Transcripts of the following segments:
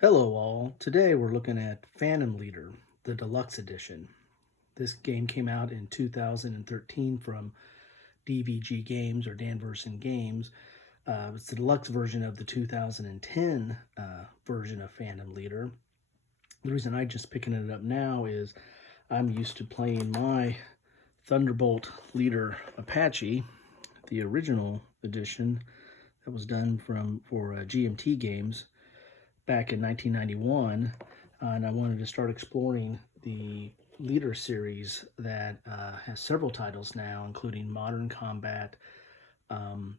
Hello all, today we're looking at Phantom Leader, the Deluxe Edition. This game came out in 2013 from DVG Games or Danverson Games. It's the deluxe version of the 2010 version of Phantom Leader. The reason I'm just picking it up now is I'm used to playing my Thunderbolt Leader Apache, the original edition that was done for GMT Games back in 1991, and I wanted to start exploring the Leader series that has several titles now, including Modern Combat, World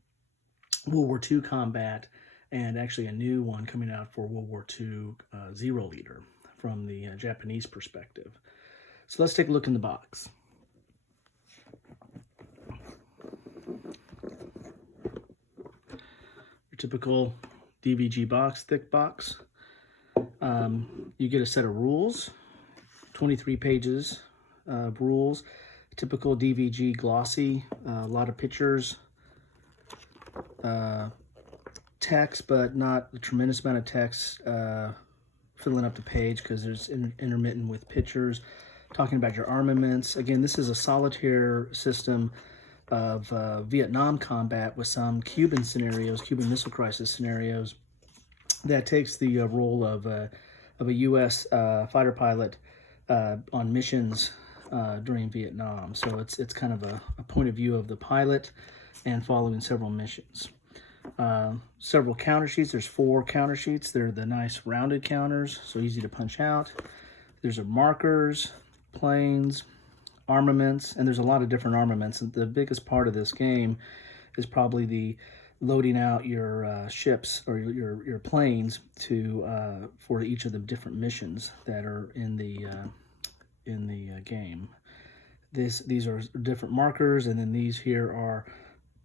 War II Combat, and actually a new one coming out for World War II Zero Leader from the Japanese perspective. So let's take a look in the box. Your typical DVG box, thick box. You get a set of rules, 23 pages of rules, typical DVG glossy, a lot of pictures, text, but not a tremendous amount of text filling up the page because there's intermittent with pictures, talking about your armaments. Again, this is a solitaire system of Vietnam combat with some Cuban scenarios, Cuban Missile Crisis scenarios, that takes the role of a U.S. Fighter pilot on missions during Vietnam. So it's kind of a point of view of the pilot and following several missions. Several counter sheets. There's 4 counter sheets. They're the nice rounded counters, so easy to punch out. There's markers, planes, armaments, and there's a lot of different armaments. And the biggest part of this game is probably the loading out your ships or your planes to for each of the different missions that are in the game. These are different markers, and then these here are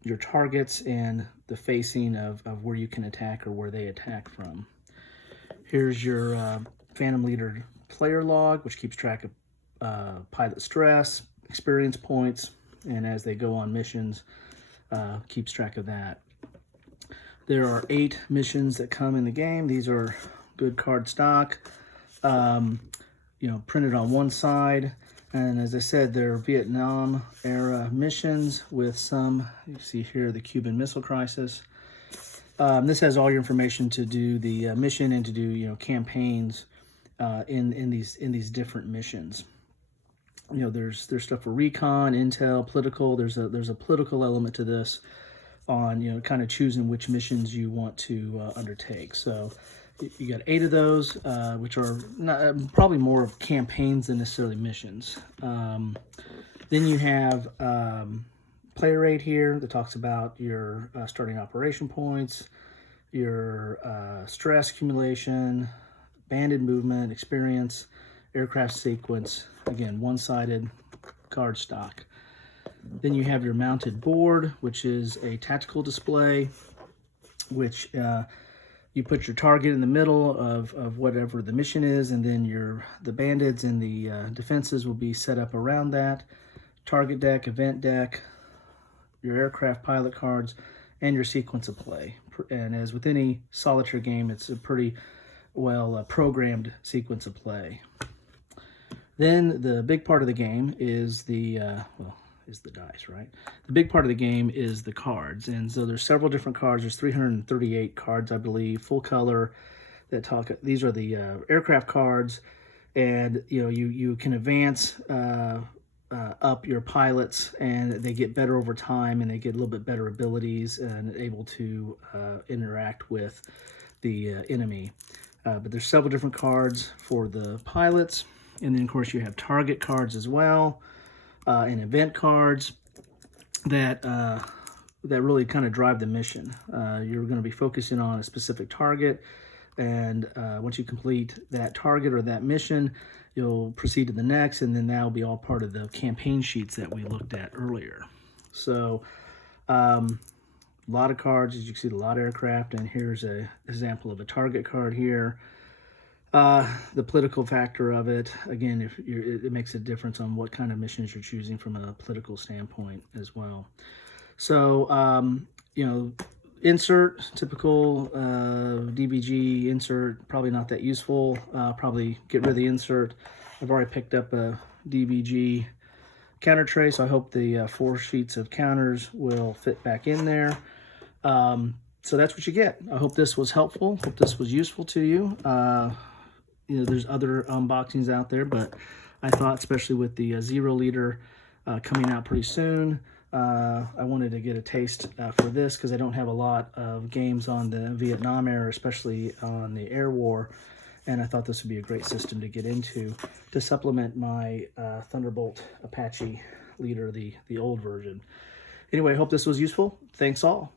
your targets and the facing of where you can attack or where they attack from. Here's your Phantom Leader player log, which keeps track of pilot stress, experience points, and as they go on missions, keeps track of that. There are 8 missions that come in the game. These are good card stock, printed on one side. And as I said, they're Vietnam era missions with some, you see here, the Cuban Missile Crisis. This has all your information to do the mission and to do, campaigns in these different missions. There's stuff for recon, intel, political. There's a political element to this, on kind of choosing which missions you want to undertake. So you got 8 of those, which are probably more of campaigns than necessarily missions. Then you have player rate here that talks about your starting operation points, your stress accumulation, banded movement, experience, aircraft sequence. Again, one-sided card stock. Then you have your mounted board, which is a tactical display, which you put your target in the middle of whatever the mission is, and then the bandits and the defenses will be set up around that. Target deck, event deck, your aircraft pilot cards, and your sequence of play. And as with any solitaire game, it's a pretty well programmed sequence of play. Then the big part of the game is the dice, right? The big part of the game is the cards. And so there's several different cards. There's 338 cards, I believe, full color that talk. These are the aircraft cards. And, you can advance up your pilots, and they get better over time, and they get a little bit better abilities and able to interact with the enemy. But there's several different cards for the pilots. And then, of course, you have target cards as well. And event cards that really kind of drive the mission. You're going to be focusing on a specific target, and once you complete that target or that mission, you'll proceed to the next, and then that'll be all part of the campaign sheets that we looked at earlier. So a lot of cards, as you can see, a lot of aircraft, and here's an example of a target card here. The political factor of it, again, it makes a difference on what kind of missions you're choosing from a political standpoint as well. So, insert, typical DVG insert, probably not that useful. Probably get rid of the insert. I've already picked up a DVG counter tray, so I hope the 4 sheets of counters will fit back in there. So that's what you get. I hope this was helpful. Hope this was useful to you. You know, there's other unboxings out there, but I thought, especially with the 0 liter coming out pretty soon, I wanted to get a taste for this because I don't have a lot of games on the Vietnam era, especially on the air war, and I thought this would be a great system to get into to supplement my Thunderbolt Apache leader, the old version. Anyway, I hope this was useful. Thanks all.